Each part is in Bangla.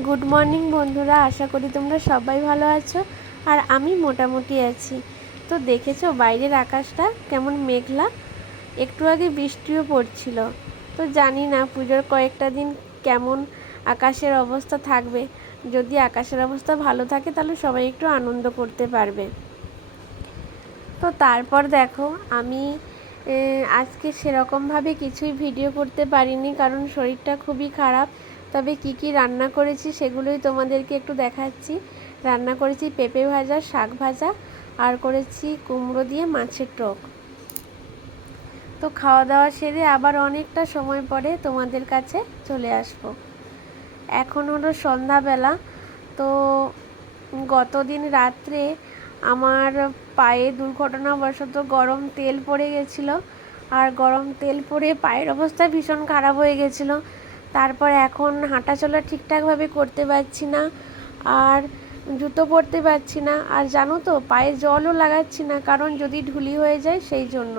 গুড মর্নিং বন্ধুরা। আশা করি তোমরা সবাই ভালো আছো, আর আমি মোটামুটি আছি। তো দেখেছ, বাইরের আকাশটা কেমন মেঘলা? একটু আগে বৃষ্টিও পড়ছিল। তো জানি না, পুজোর কয়েকটা দিন কেমন আকাশের অবস্থা থাকবে। যদি আকাশের অবস্থা ভালো থাকে, তাহলে সবাই একটু আনন্দ করতে পারবে। তো তারপর দেখো, আমি আজকে সেরকমভাবে কিছুই ভিডিও করতে পারিনি, কারণ শরীরটা খুবই খারাপ। তবে কি কি রান্না করেছি সেগুলোই তোমাদেরকে একটু দেখাচ্ছি। রান্না করেছি পেঁপে ভাজা, শাক ভাজা, আর করেছি কুমড়ো দিয়ে মাছের টক। তো খাওয়া দাওয়া সেরে আবার অনেকটা সময় পরে তোমাদের কাছে চলে আসব। এখন হলো সন্ধ্যাবেলা। তো গতদিন রাত্রে আমার পায়ে দুর্ঘটনাবশত গরম তেল পড়ে গেছিল। আর গরম তেল পড়ে পায়ের অবস্থা ভীষণ খারাপ হয়ে গেছিল। তারপর এখন হাঁটাচলা ঠিকঠাকভাবে করতে পারছি না, আর জুতো পরতে পারছি না, আর জানো তো পায়ে জলও লাগাচ্ছি না, কারণ যদি ঢুলি হয়ে যায় সেই জন্য।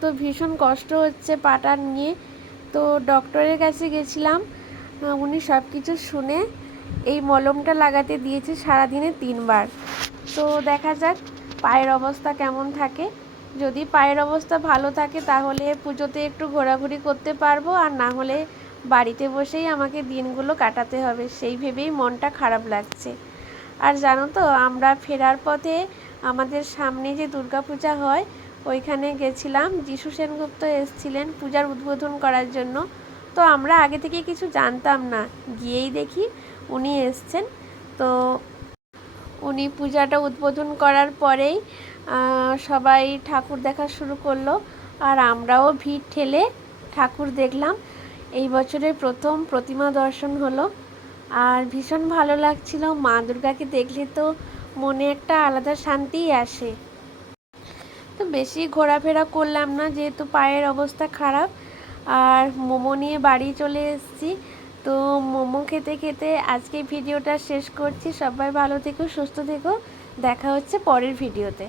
তো ভীষণ কষ্ট হচ্ছে পাটা নিয়ে। তো ডক্টরের কাছে গেছিলাম উনি সব কিছু শুনে এই মলমটা লাগাতে দিয়েছে সারাদিনে তিনবার। তো দেখা যাক পায়ের অবস্থা কেমন থাকে। যদি পায়ের অবস্থা ভালো থাকে তাহলে পুজোতে একটু ঘোরাঘুরি করতে পারব, আর না হলে বাড়িতে বসেই আমাকে দিনগুলো কাটাতে হবে, সেই ভেবেই মনটা খারাপ লাগছে। আর জানো তো, আমরা ফেরার পথে আমাদের সামনে যে দুর্গাপূজা হয়, ওইখানে গেছিলাম, যিশু সেনগুপ্ত এসেছিলেন পূজার উদ্বোধন করার জন্য। তো আমরা আগে থেকে কিছু জানতাম না, গিয়েই দেখি উনি এসছেন। তো উনি পূজাটা উদ্বোধন করার পরেই সবাই ঠাকুর দেখা শুরু করল আর আমরাও ভিড় ঠেলে ঠাকুর দেখলাম। এই বছরের প্রথম প্রতিমা দর্শন হলো আর ভীষণ ভালো লাগছিল। মা দুর্গাকে দেখলে তো মনে একটা আলাদা শান্তিই আসে। তো বেশি ঘোরাফেরা করলাম না, যেহেতু পায়ের অবস্থা খারাপ আর মোমো নিয়ে বাড়ি চলে এসেছি। তো মোমো খেতে খেতে আজকে ভিডিওটা শেষ করছি। সবাই ভালো থেকো, সুস্থ থেকো। দেখা হচ্ছে পরের ভিডিওতে।